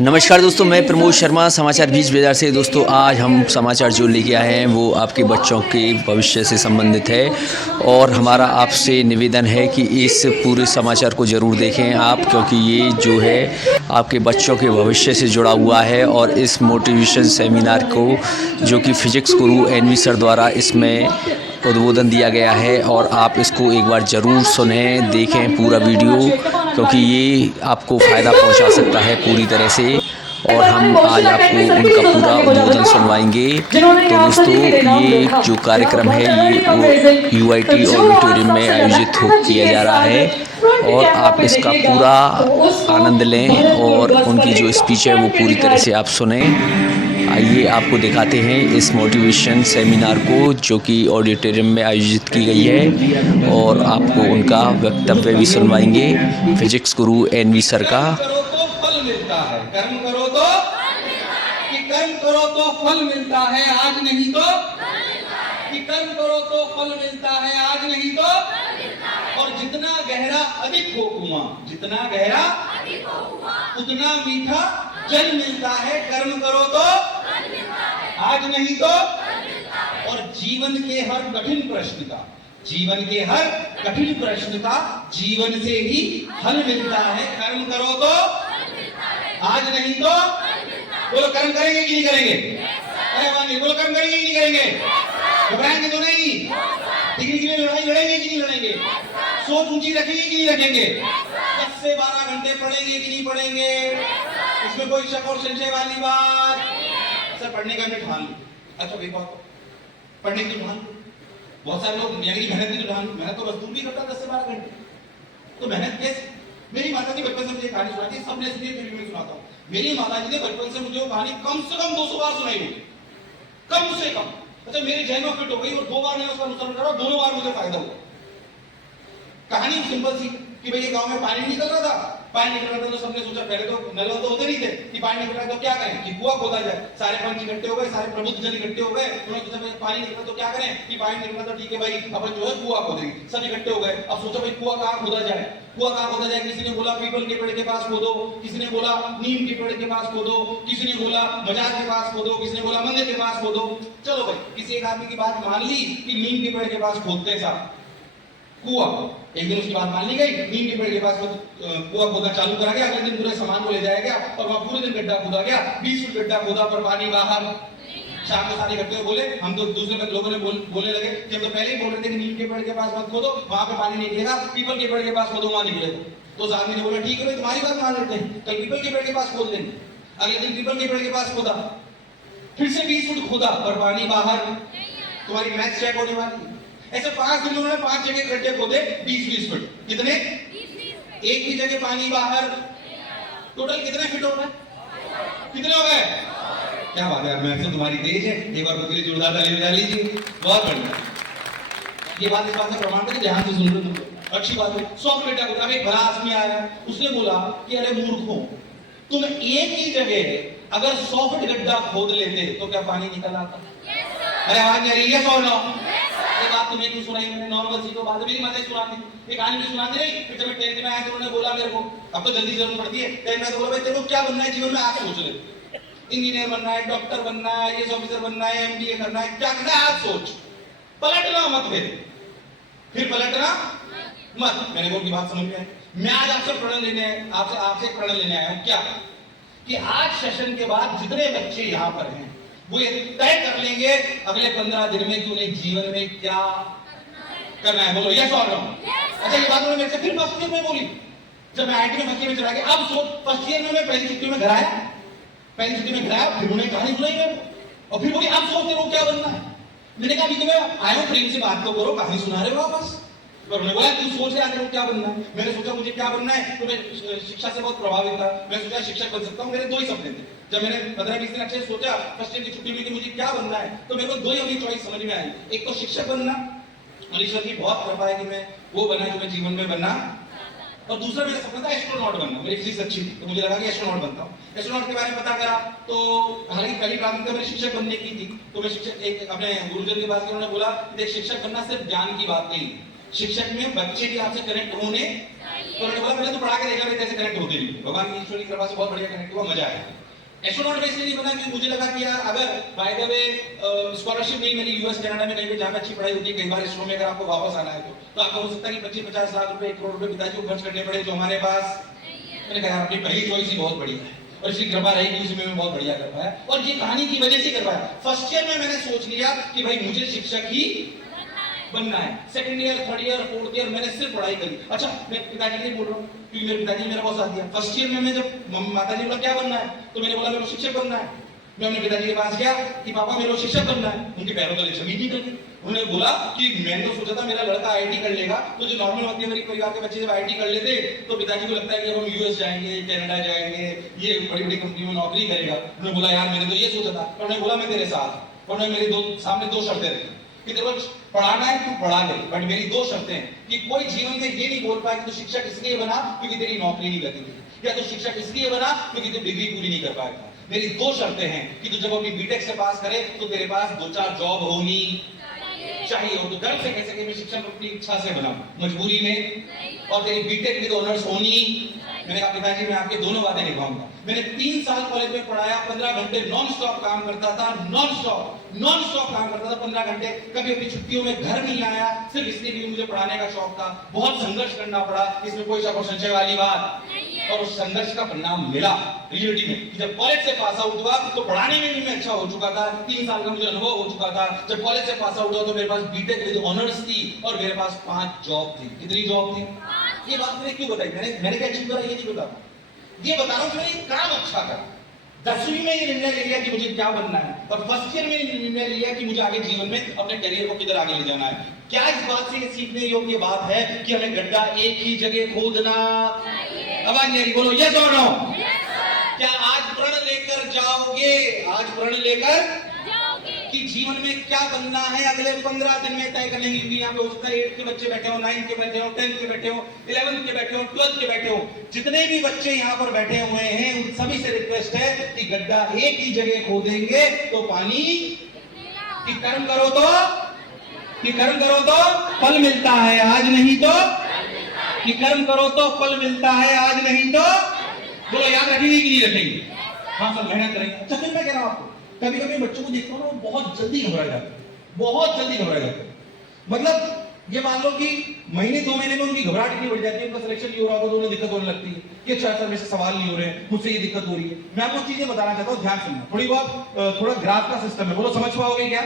नमस्कार दोस्तों, मैं प्रमोद शर्मा समाचार बीच बाजार से। दोस्तों आज हम समाचार जो लेके आए हैं वो आपके बच्चों के भविष्य से संबंधित है और हमारा आपसे निवेदन है कि इस पूरे समाचार को ज़रूर देखें आप, क्योंकि ये जो है आपके बच्चों के भविष्य से जुड़ा हुआ है। और इस मोटिवेशन सेमिनार को जो कि फिजिक्स गुरु एनवी सर द्वारा इसमें उद्बोधन दिया गया है और आप इसको एक बार ज़रूर सुनें, देखें पूरा वीडियो, क्योंकि ये आपको फ़ायदा पहुंचा सकता है पूरी तरह से। और हम आज आपको उनका पूरा उद्बोधन सुनवाएंगे। तो दोस्तों ये जो कार्यक्रम है ये यूआईटी ऑडिटोरियम में आयोजित किया जा रहा है और आप इसका पूरा आनंद लें और उनकी जो स्पीच है वो पूरी तरह से आप सुनें। आइए आपको दिखाते हैं इस मोटिवेशन सेमिनार को जो कि ऑडिटोरियम में आयोजित की गई है और आपको उनका वक्तव्य भी सुनवाएंगे फिजिक्स गुरु एनवी सर का। फल मिलता है, कर्म करो तो कि कर्म करो तो फल मिलता है, आज नहीं तो कि कर्म करो तो फल मिलता है, आज नहीं तो। और जितना गहरा अधिक हो कुआं, जितना गहरा उतना मीठा जल मिलता है, कर्म करो तो आज नहीं तो। और जीवन के हर कठिन प्रश्न का, जीवन के हर कठिन प्रश्न का जीवन से ही हल मिलता है, कर्म करो तो आज नहीं तो। बोलो कर्म करेंगे कि नहीं करेंगे? अरे वाह, बोलो कर्म करेंगे कि नहीं करेंगे? घबराएंगे तो नहीं? डिग्री के लिए लड़ाई लड़ेंगे कि नहीं लड़ेंगे? सोच ऊंची रखेंगे कि नहीं रखेंगे? 10 से 12 घंटे पढ़ेंगे कि नहीं पढ़ेंगे? इसमें कोई शक और संशय वाली बात? सर पढ़ने का मैं ठान लूं। अच्छा भाई बात पढ़ने की ठान लूं। बहुत सारे लोग मेहनत की ठान लूं। मेहनत तो मजदूर भी करता 10 से 12 घंटे। तो मेहनत कैसे? मेरी माता जी बचपन से मुझे कहानी सुनाती है, सबने सुनी, फिर भी मैं सुनाता हूँ। मेरी माता जी ने बचपन से मुझे वो कहानी कम से कम 200 बार सुनाई होगी, कम से कम। अच्छा मेरे जहन में फिट हो गई और 2 बार मैंने उसका अनुसरण करा, दोनों बार मुझे फायदा हुआ। कहानी सिंपल सी कि भाई गांव में पानी निकल रहा था, पानी निकल रहा था तो सबने सोचा, पहले तो नल तो होते नहीं थे, कि पानी निकल रहा है तो क्या करें, कि कुआं खोदा जाए। सारे पंच इकट्ठे हो गए, सारे प्रबुद्ध जन इकट्ठे हो गए, उन्होंने सोचा भाई पानी निकला तो क्या करें, कि पानी निकला तो ठीक है भाई अपन जो है कुआं खोदेंगे। सब इकट्ठे हो गए, अब सोचा भाई कुआं कहां खोदा जाए, कुआं कहां खोदा जाए। किसी ने बोला पीपल के पेड़ के पास खोदो, किसी ने बोला नीम के पेड़ के पास खोदो, किसी ने बोला मजार के पास खोदो, किसी ने बोला मंदिर के पास खोदो। चलो भाई किसी एक आदमी की बात मान ली कि नीम के पेड़ के पास खोदते हैं साहब कुआं। एक दिन उसकी बात मान ली गई, नीम के पेड़ के पास कुआं खोदना चालू करा गया। अगले दिन पूरे सामान को ले जाया गया और वहां पूरे दिन गड्ढा खोदा गया, 20 फुट गड्ढा खोदा पर पानी बाहर। शाम को सारे इकट्ठे बोले, हम तो दूसरे लोगों ने बोलने लगे कि हम तो पहले ही बोल रहे थे कि नीम के पेड़ के पास मत खोदो, वहां पे पानी नहीं निकलेगा, पीपल के पेड़ के पास खोदो, वहां निकलेगा। तो आदमी ने बोला ठीक है तुम्हारी बात मान लेते हैं, कल पीपल के पेड़ के पास खोद लेंगे। अगले दिन पीपल के पेड़ के पास खोदा, फिर से 20 फुट खोदा पर पानी बाहर। तुम्हारी मैथ चेक होने वाली। ऐसे 5 दिन उन्होंने 5 जगह गड्ढे खोदे, 20-20 फुट। कितने? एक भी जगह पानी बाहर। टोटल कितने फिट हो गए? कितने हो गए? क्या बात है, मैथ तो तुम्हारी तेज है। एक बार के लिए जोरदार ताली बजा लीजिए। बहुत बढ़िया। ये बात इस बात से प्रमाण है कि ध्यान से सुन रहे तुम, अच्छी बात है। 100 गड्ढा खोदा। अब एक बड़ा आदमी आया, उसने बोला कि अरे मूर्खों, तुम एक ही जगह अगर 100 फुट गड्ढा खोद लेते तो क्या पानी निकल आता? अरे आवाज नहीं आ रही है? 100 9 बात तुम्हें क्यों सुनाई मैंने? नॉर्मल सी तो बात है, मेरी माता सुनाती, एक आदमी सुनाती रही। फिर जब 10th में आया तो उन्होंने बोला मेरे को, अब तो जल्दी जरूरत पड़ती है, 10th में बोला भाई तेरे को क्या बनना है जीवन में, आज सोच ले। इंजीनियर बनना है, डॉक्टर बनना है, आईएएस ऑफिसर बनना है, एमबीए करना है, क्या करना है आज सोच। पलटना मत फिर पलटना मत। मैंने बोल की बात समझ में आई। मैं आज आपसे प्रण लेने आपसे प्रण लेने आया हूं क्या, कि आज सेशन के बाद जितने बच्चे यहाँ पर हैं वो ये तय कर लेंगे अगले 15 दिन में कि उन्हें जीवन में क्या करना है। बोलो यस और नो। अच्छा ये बात उन्होंने मेरे से फिर फर्स्ट ईयर में बोली, जब मैं आईटी में फर्स्ट ईयर में चला गया। अब सोच, फर्स्ट ईयर में मैं पहली छुट्टी में घर आया, फिर उन्होंने कहानी सुनाई मेरे को और फिर बोली अब सोचते रहो क्या बनना है। मैंने कहा अभी तो मैं आया हूं, प्रेम से बात तो करो, कहानी सुना रहे हो वापस। पर उन्होंने बोला तू सोच रहे आगे क्या बनना है। मैंने सोचा मुझे क्या बनना है, तो मैं शिक्षा से बहुत प्रभावित था। मैं सोचा शिक्षक बन सकता हूँ। मेरे 2 ही सपने थे। जब मैंने 15-20 दिन अच्छे सोचा, फर्स्ट ईयर की छुट्टी में कि मुझे क्या बनना है, तो मेरे को 2 ही अपनी चॉइस समझ में आई। एक तो शिक्षक बनना, और ईश्वर की बहुत कृपा है कि मैं वो बना जो मैं जीवन में बनना, और दूसरा मेरा सपना था एस्ट्रोनॉट बनना। मेरी फिजिक्स अच्छी थी तो मुझे लगा कि एस्ट्रोनॉट बनता हूँ। एस्ट्रोनॉट के बारे में पता करा तो हालांकि पहली प्राथमिकता मेरी शिक्षक बनने की थी। तो मैं शिक्षक एक अपने गुरुजन के पास गया, उन्होंने बोला देख शिक्षक बनना सिर्फ ज्ञान की बात नहीं, शिक्षक में बच्चे भी आपसे कनेक्ट होने तो उन्होंने बोला पहले तो पढ़ा के देखा मैं कैसे कनेक्ट होते नहीं। भगवान की ईश्वर की कृपा से बहुत बढ़िया कनेक्ट हुआ, मजा आया। एस्ट्रोनॉट में इसलिए नहीं बना कि मुझे लगा कि यार अगर बाय द वे स्कॉलरशिप नहीं मिली यूएस कनाडा में कहीं पे जहाँ अच्छी पढ़ाई होती है, कई बार इसरो में अगर आपको वापस आना है तो आपको हो सकता है कि 25-50 लाख रुपए 1 करोड़ रुपए पिताजी को खर्च करने पड़े जो हमारे पास। मैंने कहा अपनी पहली चॉइस ही बहुत बढ़िया है और इसकी कृपा रहेगी उसमें मैं बहुत बढ़िया कर पाया और ये कहानी की वजह से कर पाया। फर्स्ट ईयर में मैंने सोच लिया कि भाई मुझे शिक्षक ही बनना है। Second year, third year, fourth year मैंने सिर्फ पढ़ाई करी। अच्छा मैं पिताजी नहीं बोल रहा हूँ क्योंकि मेरे पिताजी मेरा बहुत साथ दिया। फर्स्ट ईयर में मैं जब माताजी बोला क्या बनना है तो मैंने बोला मेरे को शिक्षक बनना है। मैं अपने पिताजी के पास गया कि पापा मेरे को शिक्षक बनना है। उनके पैरों तले जमीन निकल गई। उन्होंने बोला कि मैंने तो सोचा था मेरा लड़का आईआईटी कर लेगा, तो जो नॉर्मल मध्यम परिवार के बच्चे जब आईआईटी कर लेते तो पिताजी को लगता है कि अब हम यूएस जाएंगे, कनाडा जाएंगे, ये बड़ी बड़ी कंपनी में नौकरी करेगा। उन्होंने बोला यार मैंने तो ये सोचा था। उन्होंने बोला मैं तेरे साथ। उन्होंने मेरे सामने 2 शर्तें रखी कि तेरे को पढ़ाना है तू पढ़ा ले, बट मेरी 2 शर्तें हैं कि कोई जीवन में ये नहीं बोल पाया कि तू शिक्षक इसलिए बना क्योंकि तेरी नौकरी नहीं लगी थी, या तू शिक्षक इसलिए बना क्योंकि तू डिग्री पूरी नहीं कर पाया। मेरी 2 शर्तें हैं कि तू जब अपनी बीटेक से पास करे तो तेरे पास 2-4 जॉब होनी चाहिए। हो तो गर्व से कह सके मैं शिक्षक अपनी इच्छा से बना, मजबूरी में। और तेरी बीटेक में तो ऑनर्स होनी। मैंने कहा पिताजी मैं आपके दोनों बातें निभाऊंगा। मैंने 3 साल कॉलेज में पढ़ाया, 15 घंटे नॉन स्टॉप काम करता था, नॉन स्टॉप काम करता था 15 घंटे। कभी अपनी छुट्टियों में घर नहीं आया, सिर्फ इसलिए भी मुझे पढ़ाने का शौक था। बहुत संघर्ष करना पड़ा, इसमें कोई शक और संशय वाली बात। और उस संघर्ष का परिणाम मिला रियलिटी में कि जब कॉलेज से पास आउट हुआ तो पढ़ाने में भी मैं अच्छा हो चुका था। 3 साल का मुझे अनुभव हो चुका था। जब कॉलेज से पास आउट हुआ तो मेरे पास बीटेक विद ऑनर्स थी और मेरे पास 5 जॉब थी। कितनी जॉब थी? ये बात मैंने क्यों बताई? मैंने क्या अचीव करा ये नहीं बता, ये बता रहा हूं कि मैंने काम अच्छा करा। 10वीं में ये निर्णय ले लिया कि मुझे क्या बनना है और फर्स्ट ईयर में ये निर्णय लिया कि मुझे आगे जीवन में अपने करियर को किधर आगे ले जाना है। क्या इस बात से ये सीखने योग्य बात है कि हमें गड्ढा एक ही जगह खोदना आवाज नहीं बोलो यस और नो। क्या आज प्रण लेकर जाओगे? आज प्रण लेकर कि जीवन में क्या बनना है अगले 15 दिन में तय करेंगे। यहाँ पे हो सकता है 8 के बच्चे बैठे हो, 9 के बैठे हो, 10 के बैठे हो, 11 के बैठे हो, 12 के बैठे हो। जितने भी बच्चे यहाँ पर बैठे हुए हैं उन सभी से रिक्वेस्ट है कि गड्ढा एक ही जगह खोदेंगे तो पानी कि कर्म करो तो फल मिलता है, आज नहीं तो कि कर्म करो तो फल मिलता है, आज नहीं तो। बोलो याद रखेंगे कि नहीं रखेंगे? हाँ सर मेहनत करेंगे। अच्छा फिर मैं कह रहा हूं आपको कभी कभी बच्चों को देखता हूँ ना बहुत जल्दी घबरा जाते हैं। मतलब ये मान लो कि महीने 2 महीने में उनकी घबराहट इतनी बढ़ जाती है, उनका सिलेक्शन नहीं हो रहा होता तो उन्हें दिक्कत होने लगती है कि अच्छा सर मेरे से सवाल नहीं हो रहे हैं, मुझसे ये दिक्कत हो रही है। मैं आपको चीजें बताना चाहता हूँ, ध्यान सुनना। थोड़ी बहुत थोड़ा ग्राफ का सिस्टम है, बोलो समझ पाओगे क्या?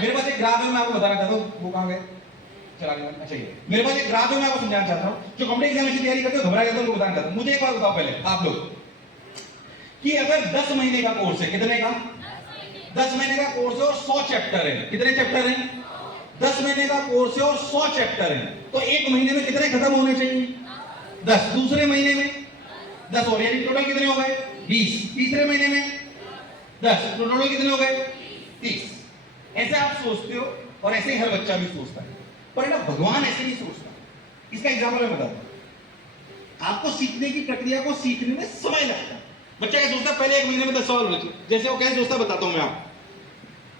मेरे पास एक ग्राफ है, मैं आपको बताना चाहता हूँ। वो कहाँ गए? चला गया। अच्छा ये मेरे पास एक ग्राफ है, मैं आपको समझाना चाहता हूँ। जो कॉम्पिटिटिव एग्जामिनेशन तैयारी करते हो घबरा जाते हो उनको बताना चाहता हूँ। मुझे एक बात बताओ पहले आप लोग कि अगर 10 महीने का कोर्स है, कितने का? 10 महीने का कोर्स है और 100 चैप्टर है। कितने चैप्टर हैं? 10 महीने का कोर्स है और 100 चैप्टर हैं। तो 1 महीने में कितने खत्म होने चाहिए? 10। दूसरे महीने में 10 और, यानी टोटल कितने हो गए? 20। तीसरे महीने में 10, तो टोटल कितने हो गए? 30। ऐसे आप सोचते हो और ऐसे ही हर बच्चा भी सोचता है, पर ना भगवान ऐसे नहीं सोचता। इसका एग्जाम्पल मैं बताता हूं आपको। सीखने की प्रक्रिया को सीखने में समय लगता है। बच्चा क्या सोचता है? पहले 1 महीने में 10 सवाल बचे। जैसे वो क्या सोचता है बताता हूं मैं आपको।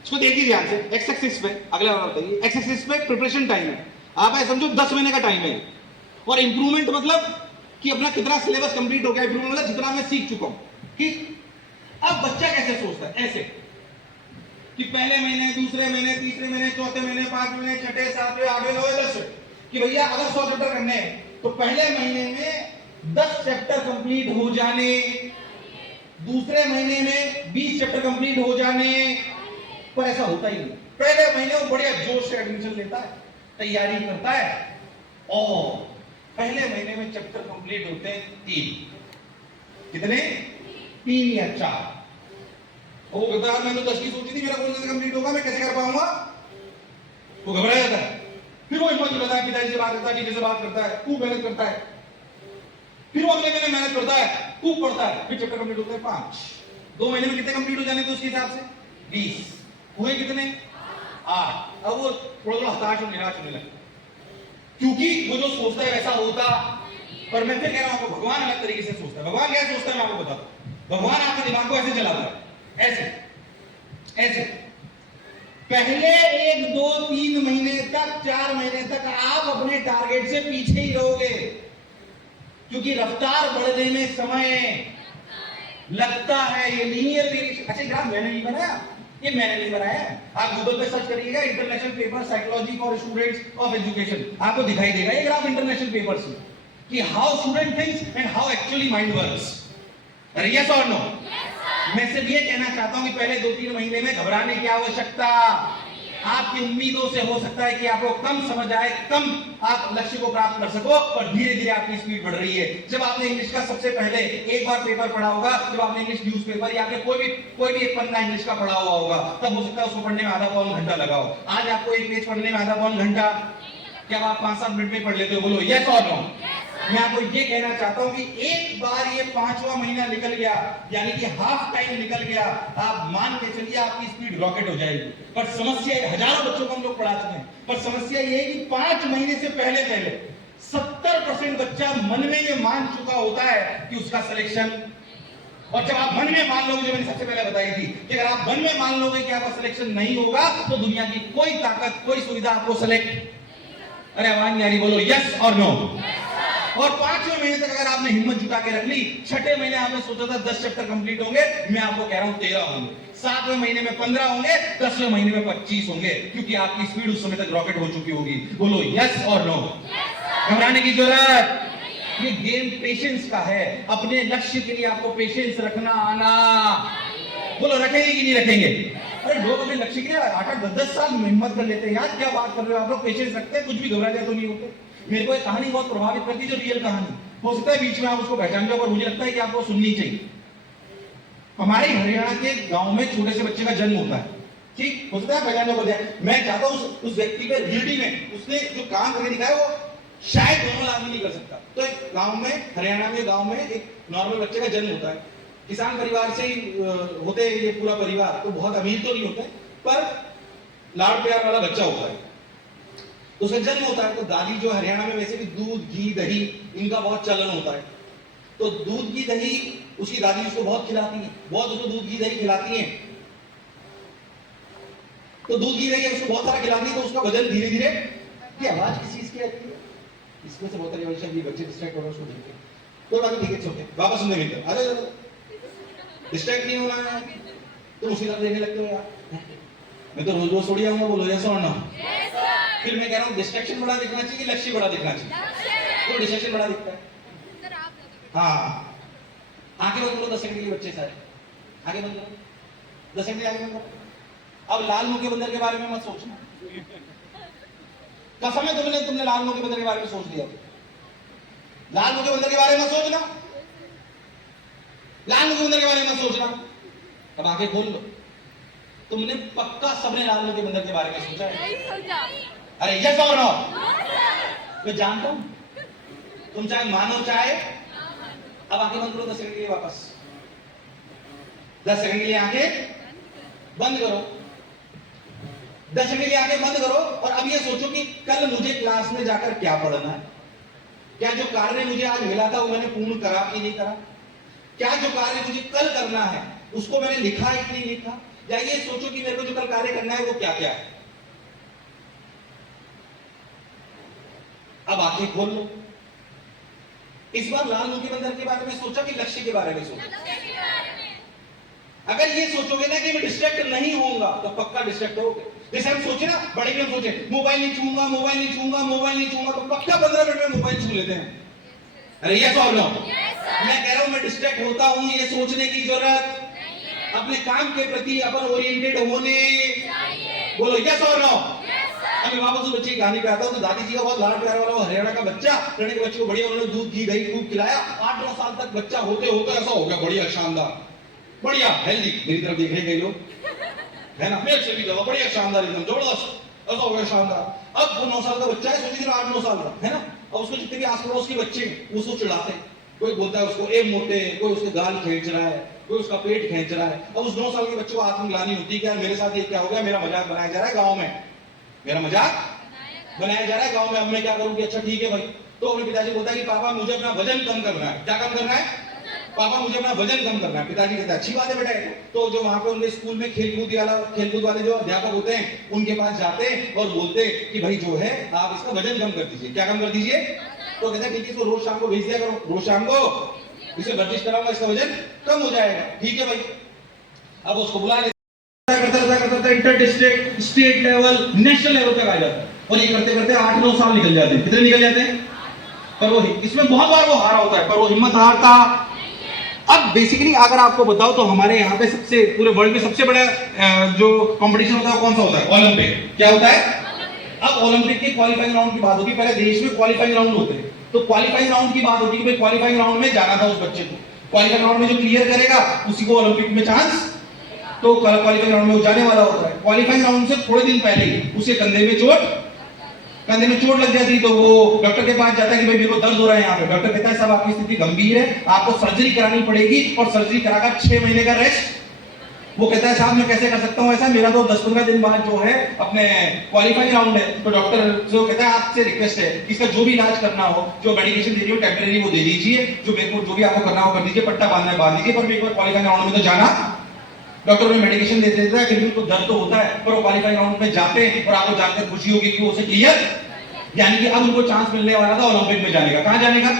इसको देखिए ध्यान से। एक्स एक्सिस पे अगला वाला बताइए। एक्स एक्सिस पे प्रिपरेशन टाइम है, आप ऐसे समझो 10 महीने का टाइम है। और इंप्रूवमेंट मतलब कि अपना कितना सिलेबस कंप्लीट हो गया, इंप्रूवमेंट मतलब जितना मैं सीख चुका हूं। ठीक। अब बच्चा कैसे सोचता है? ऐसे कि पहले महीने, दूसरे महीने, तीसरे महीने, चौथे महीने, 5वें महीने, 6ठे, 7वें, 8वें, 9वें, 10वें कि भैया अगर 100 चैप्टर करने हैं तो पहले महीने में 10 चैप्टर कंप्लीट हो जाने, दूसरे महीने में 20 चैप्टर कंप्लीट हो जाने। पर ऐसा होता ही नहीं। पहले महीने वो बढ़िया जोश से एडमिशन लेता है, तैयारी करता है और पहले महीने में चैप्टर कंप्लीट होते हैं 3। कितने? 3 या 4। वो कहता है मैंने तो 10 की सोची थी, मेरा कौन से कंप्लीट होगा, मैं कैसे कर पाऊंगा? वो घबरा जाता है। फिर वो हिम्मत जुटाता है, पिताजी से बात करता है, टीचर से बात करता है, खूब मेहनत करता है। फिर वो अगले महीने मेहनत करता है, खूब पढ़ता है, फिर चैप्टर कंप्लीट होते हैं 5। 2 महीने में कितने कंप्लीट हो जाने तो उसके हिसाब से 20 हुए। कितने? 8। अब वो थोड़ा हताश और निराश होने लगता क्योंकि वो जो सोचता है वैसा होता। पर मैं फिर कह रहा हूं आपको भगवान अलग तरीके से सोचता है। भगवान क्या सोचता है मैं आपको बताता हूं। भगवान आपके दिमाग को ऐसे चलाता है, ऐसे पहले 1, 2, 3 महीने तक, 4 महीने तक आप अपने टारगेट से पीछे ही रहोगे। क्योंकि रफ्तार बढ़ने में समय लगता है। ये लीनियर वेरिएशन। अच्छा ग्राफ मैंने नहीं बनाया, ये मैंने नहीं बनाया है। आप गूगल पे सर्च करिएगा international paper psychology for students of education, आपको दिखाई देगा ये ग्राफ इंटरनेशनल पेपर्स में कि how student thinks and how actually mind works. अरे यस और नो? मैं सिर्फ ये कहना चाहता हूं कि पहले 2-3 महीने में घबराने की आवश्यकता आपकी उम्मीदों से हो सकता है कि आपको कम समझ आए, कम आप लक्ष्य को प्राप्त कर सको, और धीरे धीरे आपकी स्पीड बढ़ रही है। जब आपने इंग्लिश का सबसे पहले एक बार पेपर पढ़ा होगा, जब आपने इंग्लिश न्यूज़पेपर या फिर कोई भी एक पन्ना इंग्लिश का पढ़ा हुआ होगा, तब हो सकता है उसको पढ़ने में आधा पौन घंटा लगा हो। आज आपको एक पेज पढ़ने में आधा पौन घंटा, क्या आप 5-7 मिनट में पढ़ लेते हो? बोलो यस और नो? मैं आपको ये कहना चाहता हूं कि एक बार ये 5वां महीना निकल गया, यानी कि हाफ टाइम निकल गया, आप मान के चलिए आपकी स्पीड रॉकेट हो जाएगी। पर समस्या, हजारों बच्चों को हम लोग पढ़ा चुके हैं, पर समस्या ये है कि 5 महीने से पहले 70% बच्चा मन में ये मान चुका होता है कि उसका सिलेक्शन, और जब आप मन में मान लोगे, जो मैंने सबसे पहले बताई थी कि अगर आप मन में मान लोगे कि आपका सिलेक्शन नहीं होगा, तो दुनिया की कोई ताकत, कोई सुविधा आपको सिलेक्ट, अरे आवाज नहीं आ रही, बोलो यस और नो? और 5वें महीने तक अगर आपने हिम्मत जुटा के रख ली, 6ठे महीने आपने सोचा था 10 चैप्टर कंप्लीट होंगे, मैं आपको कह रहा हूं 13 होंगे, 7वें महीने में 15 होंगे, 10वें महीने में 25 होंगे, क्योंकि आपकी स्पीड उस समय तक रॉकेट हो चुकी होगी। बोलो यस और नो? घबराने की जरूरत, ये गेम पेशेंस का है। अपने लक्ष्य के लिए आपको पेशेंस रखना आना, बोलो रखेंगे कि नहीं रखेंगे? अरे लोग अपने लक्ष्य के लिए 8-8, 10-10 साल हिम्मत कर लेते हैं। यार क्या बात कर रहे हो आप लोग? पेशेंस रखते हैं, कुछ भी घबरा जाए तो नहीं होते। मेरे को एक कहानी बहुत प्रभावित करती है, जो रियल कहानी, हो सकता है बीच में आप उसको पहचान जाओ, पर मुझे लगता है कि आपको सुननी चाहिए। हमारे हरियाणा के गांव में छोटे से बच्चे का जन्म होता है, ठीक, हो सकता है पहचान जाओ। मैं चाहता हूं उस व्यक्ति पे रियलिटी में उसने जो काम करके दिखाया वो शायद नॉर्मल आदमी नहीं कर सकता। तो एक गांव में, हरियाणा में गांव में एक नॉर्मल बच्चे का जन्म होता है। किसान परिवार से ही होते ये पूरा परिवार, तो बहुत अमीर तो नहीं होते, पर लाड़ प्यार वाला बच्चा होता है। तो उसका जन्म होता है, तो दादी जो हरियाणा में वैसे भी दूध घी दही इनका बहुत चलन होता है, तो दूध घी दही उसकी दादी उसको बहुत खिलाती है, बहुत उसको दूध घी दही खिलाती है। तो दूध घी दही उसको बहुत सारा खिलाती है, तो उसका वजन धीरे धीरे, ये आवाज किस चीज की आती है? इसमें से बहुत सारी आवाज, ये बच्चे डिस्ट्रैक्ट हो रहे हैं, उसको देख के तो बाकी ठीक है, ओके, वापस सुनने मिलते हैं। अरे डिस्ट्रैक्ट नहीं होना है, तो उसी तरह देखने लगते हो यार। मैं तो रोज रोज थोड़ी आऊंगा, बोलो यस और नो? फिर मैं कह रहा हूँ डिस्ट्रैक्शन बड़ा दिखना चाहिए, लक्ष्य बड़ा दिखना चाहिए। तो डिस्ट्रैक्शन बड़ा दिखता है। हाँ, आगे बंद करो 10 सेकंड के लिए बच्चे सारे, आगे बंद करो 10 सेकंड, आगे बंद करो। अब लाल मुंह के बंदर के बारे में मत सोचना, कसम है तुमने लाल मुंह के बंदर के बारे में सोच लिया। लाल मुंह के बंदर के बारे में मत सोचना, लाल मुंह के बंदर के बारे में मत सोचना। अब आंखें खोल लो, तुमने पक्का सबने लाल मुंह के बंदर के बारे में सोचा है? अरे यस और नो? मैं जानता हूं, तुम चाहे मानो चाहे। अब आंखें बंद करो 10 सेकंड के लिए, वापस 10 सेकंड के लिए आंखें बंद करो, 10 सेकंड के लिए आंखें बंद करो। और अब ये सोचो कि कल मुझे क्लास में जाकर क्या पढ़ना है, क्या जो कार्य मुझे आज मिला था वो मैंने पूर्ण करा कि नहीं करा, क्या जो कार्य मुझे कल करना है उसको मैंने लिखा कि नहीं लिखा, या ये सोचो कि मेरे को जो कल कार्य करना है वो क्या क्या है। अब आंखें खोल लो, इस बार लाल मुंह के बंदर के बारे में सोचा कि लक्ष्य के बारे में सोचा? अगर ये सोचोगे ना कि मैं डिस्ट्रैक्ट नहीं होऊंगा, तो पक्का डिस्ट्रैक्ट होगे। जैसे हम सोचे ना, बड़े भी हम सोचे मोबाइल नहीं छूंगा, मोबाइल नहीं छूंगा, मोबाइल नहीं छूंगा, तो पक्का 15 मिनट में मोबाइल छू लेते हैं। अरे यस और नो? मैं कह रहा हूं मैं डिस्ट्रैक्ट होता हूं, ये सोचने की जरूरत, अपने काम के प्रति अपन ओरिएंटेड होने, बोलो यस और नो? अभी वापस उस बच्चे की कहानी पे आता हूं। तो दादी जी का बहुत लाड़ प्यार वाला हरियाणा का बच्चा, लड़के के बच्चे को बढ़िया उन्होंने दूध घी दही खूब खिलाया। 8-9 साल तक बच्चा होते होते ऐसा हो गया, बढ़िया शानदार, बढ़िया हेल्दी, मेरी तरफ देख रहे कई लोग है ना, मेरे से भी ज्यादा बढ़िया शानदार, एकदम जबरदस्त, ऐसा हो गया शानदार। अब वो 9 साल का बच्चा है, सोचिए 8-9 साल का है ना, और उसको जितने भी आस पड़ोस के बच्चे उसको चिढ़ाते हैं। कोई बोलता है उसको ए मोटे, कोई उसके गाल खींच रहा है, कोई उसका पेट खींच रहा है। अब उस 9 साल के बच्चे को आत्मग्लानि होती है कि यार मेरे साथ ये क्या हो गया, मेरा मजाक बनाया जा रहा है गाँव में, मेरा मजाक बनाया जा रहा है गाँव में, अब मैं क्या करूँ कि अच्छा ठीक है भाई। तो अपने पिताजी बोलता है कि पापा मुझे अपना वजन कम करना है। क्या कम करना है? पापा मुझे अपना वजन कम करना है। पिताजी कहता है अच्छी बात है बेटा। तो जो वहां पे उनके स्कूल में खेलकूद वाले जो अध्यापक होते हैं उनके पास जाते हैं और बोलते कि भाई जो है आप इसका वजन कम कर दीजिए। क्या कम कर दीजिए? तो कहता है ठीक है, इसको रोज शाम को भेज दिया करो, रोज शाम को इसे वर्जिश कराऊंगा, इसका वजन कम हो जाएगा। ठीक है भाई, अब उसको बुला ले, करता inter district, state level, national level तक आ जाता है। और ये करते करते 8-9 साल निकल जाते हैं। कितने निकल जाते हैं? पर वो इसमें बहुत बार वो हारा होता है, पर वो हिम्मत हारता। अब बेसिकली अगर आपको बताओ तो हमारे यहाँ पे सबसे पूरे वर्ल्ड में सबसे बड़ा जो कंपटीशन होता है कौन सा होता है? ओलंपिक। क्या होता है? अब ओलंपिक के क्वालिफाइंग राउंड की बात होगी। पहले देश में क्वालिफाइंग राउंड होते हैं, तो क्वालिफाइंग राउंड की बात होगी कि भाई क्वालिफाइंग राउंड में जाना था उस बच्चे को, क्वालिफाइंग राउंड में जो क्लियर करेगा उसी को ओलंपिक में चांस, तो क्वालिफाइंग राउंड में वो जाने वाला होता है। क्वालिफाइंग राउंड से थोड़े दिन पहले उसे कंधे में चोट लग जाती, तो वो डॉक्टर के पास जाता है कि भाई मेरे को दर्द हो रहा है यहाँ पे। डॉक्टर कहता है साहब आपकी स्थिति गंभीर है, आपको सर्जरी करानी पड़ेगी, और सर्जरी कराकर 6 महीने का रेस्ट। वो कहता है साहब मैं कैसे कर सकता हूँ ऐसा, मेरा तो 10-15 दिन बाद जो है अपने क्वालिफाइंग राउंड है। तो डॉक्टर जो कहता है आपसे रिक्वेस्ट है, इसका जो भी इलाज करना हो, जो मेडिकेशन दे रही हो टेम्परेरी वो दे दीजिए, जो मेरे को जो भी आपको करना हो कर दीजिए, पट्टा बांधना है बांध दीजिए, पर एक बार क्वालिफाइंग राउंड में तो जाना। डॉक्टर उन्हें मेडिकेशन दे देता है कि उनको दर्द तो होता है, पर वो क्वालिफाइंग राउंड में जाते हैं और आपको जानकर खुशी होगी कि वो उसे क्लियर, यानी कि अब उनको चांस मिलने वाला था ओलंपिक में जाने का। कहां जाने का?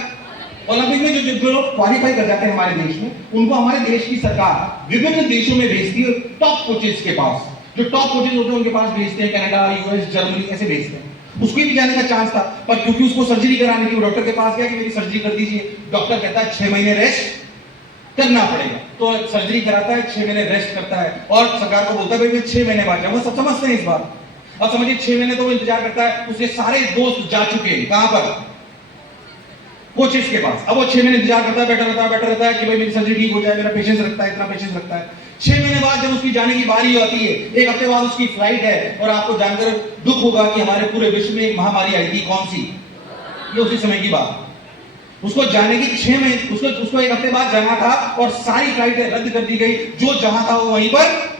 ओलंपिक में जो लोग क्वालिफाई कर जाते हैं हमारे देश में, उनको हमारे देश की सरकार विभिन्न देशों में भेजती है टॉप कोचेस के पास। जो टॉप कोचेस होते हैं उनके पास भेजते हैं, कनाडा, यूएस, जर्मनी ऐसे भेजते हैं। उसको भी जाने का चांस था, पर क्योंकि उसको सर्जरी करानी थी, वो डॉक्टर के पास गया कि मेरी सर्जरी कर दीजिए। डॉक्टर कहता है 6 महीने रेस्ट करना पड़ेगा, तो सर्जरी कराता है, 6 महीने रेस्ट करता है, और सरकार को बोलता है भाई मैं 6 महीने बाद जाऊंगा। सब समझते हैं इस बात। अब समझिए 6 महीने तो वो इंतजार करता है, उसके सारे दोस्त जा चुके हैं कहां पर? कोचेस के पास। अब वो 6 महीने इंतजार करता है, बैठा रहता है कि भाई मेरी सर्जरी ठीक हो जाए, मेरा पेशेंस रखता है, इतना पेशेंस रखता है। 6 महीने बाद जब उसकी जाने की बारी आती है, 1 हफ्ते बाद उसकी फ्लाइट है, और आपको जानकर दुख होगा कि हमारे पूरे विश्व में एक महामारी आई थी। कौन सी? ये उसी समय की बात। उसको जाने की 6 महीने, उसको 1 हफ्ते बाद जाना था, और सारी फ्लाइटें रद्द कर दी गई। जो जहां था वो वहीं पर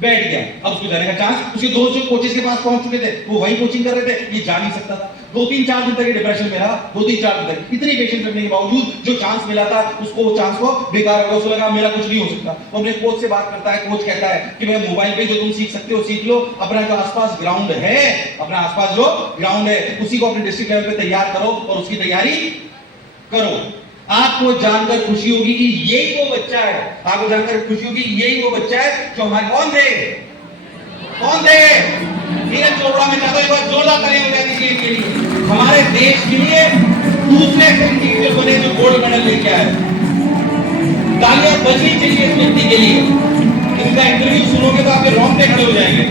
बैठ गया। अब उसको जाने का चांस, उसके दोस्त जो कोचेस के पास पहुंच चुके थे वो वहीं कोचिंग कर रहे थे, ये जा नहीं सकता था। 2-3-4 दिन तक डिप्रेशन में रहा, 2-3-4 दिन तक इतनी पेशेंस रखने के बावजूद जो चांस मिला था उसको, वो चांस को बेकार हो गया। उसको लगा मेरा कुछ नहीं हो सकता। वो अपने कोच से बात करता है, कोच कहता है कि मैं मोबाइल पे जो तुम सीख सकते हो सीख लो, अपना जो आसपास ग्राउंड है, अपना आसपास जो ग्राउंड है उसी को अपने डिस्ट्रिक्ट लेवल पे तैयार करो और उसकी तैयारी करो। आपको जानकर खुशी होगी कि यही वो बच्चा है, आपको जानकर खुशी होगी यही वो बच्चा है जो हमारे कौन थे नीरज चोपड़ा में। चाहता एक बार जोरदार तालियां बजा दीजिए इनके लिए, हमारे देश के लिए दूसरे इंडिविजुअल बने जो गोल्ड मेडल लेके आए। तालियां बजनी चाहिए इस व्यक्ति के लिए। इसका इंटरव्यू सुनोगे तो आपके रोंगटे खड़े हो जाएंगे।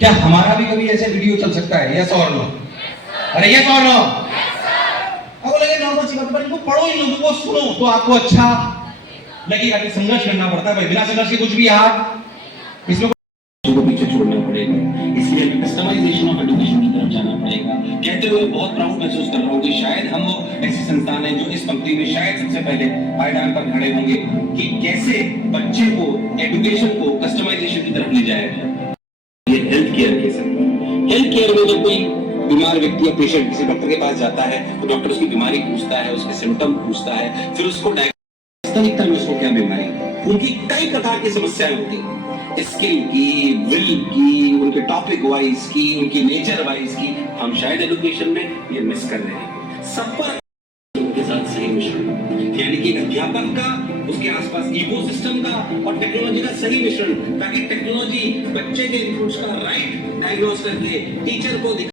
क्या हमारा भी कभी ऐसे वीडियो चल सकता है? यस और नो? अरे यस और नो? अब बोलेंगे नॉर्मल सी बात, पर इनको पढ़ो, इन लोगों को सुनो तो आपको अच्छा लगेगा कि संघर्ष करना पड़ता है भाई, बिना संघर्ष के कुछ भी आप इसमें को पीछे छोड़ना पड़ेगा। इसलिए कस्टमाइजेशन ऑफ एजुकेशन की तरफ जाना पड़ेगा। कहते हुए बहुत प्राउड महसूस कर रहा हूँ कि शायद हम ऐसी संस्थान है जो इस पंक्ति में शायद सबसे पहले पायदान पर खड़े होंगे कि कैसे बच्चे को, एजुकेशन को कस्टमाइजेशन की तरफ ले जाया जाए। ये हेल्थ केयर के सेक्टर, हेल्थ केयर में जब कोई बीमार व्यक्ति या पेशेंट किसी डॉक्टर के पास जाता है तो डॉक्टर उसकी बीमारी पूछता है, उसके सिम्टम पूछता है, फिर उसको वास्तविकता में उसको क्या बीमारी, उनकी कई प्रकार की समस्याएं होती हैं, स्किल की, विल की, उनके टॉपिक वाइज की, उनकी नेचर वाइज की। हम शायद एजुकेशन में ये मिस कर रहे हैं। सब पर उनके साथ सही मिश्रण, यानी कि अध्यापक का, उसके आसपास इकोसिस्टम का और टेक्नोलॉजी का सही मिश्रण, ताकि टेक्नोलॉजी बच्चे के इनपुट्स का राइट डायग्नोस करके टीचर को